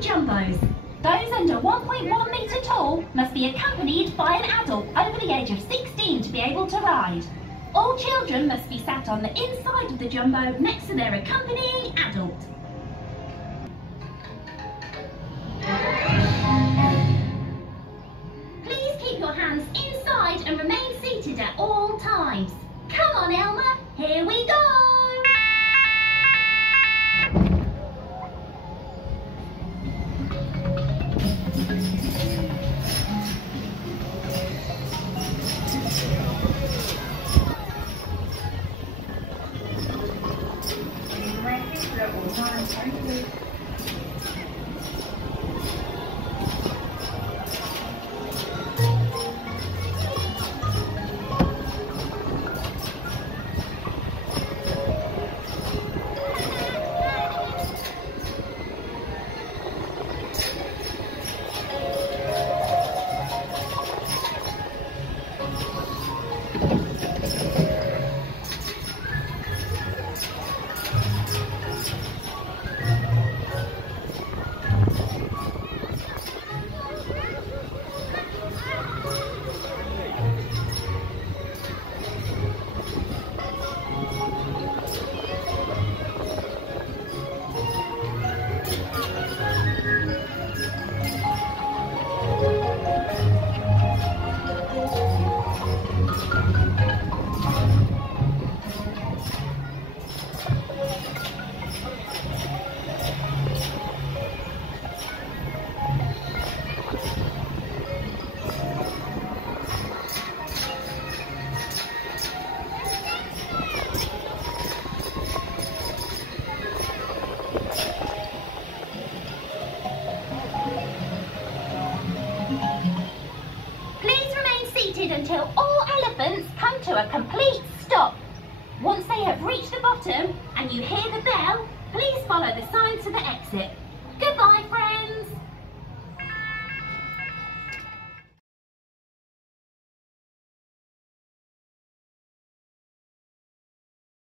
flying jumbos. Those under 1.1 metre tall must be accompanied by an adult over the age of 16 to be able to ride. All children must be sat on the inside of the jumbo next to their accompanying adult. Please keep your hands inside and remain seated at all times. Come on, Elmer, here we go! Until all elephants come to a complete stop. Once they have reached the bottom and you hear the bell, please follow the signs to the exit. Goodbye, friends.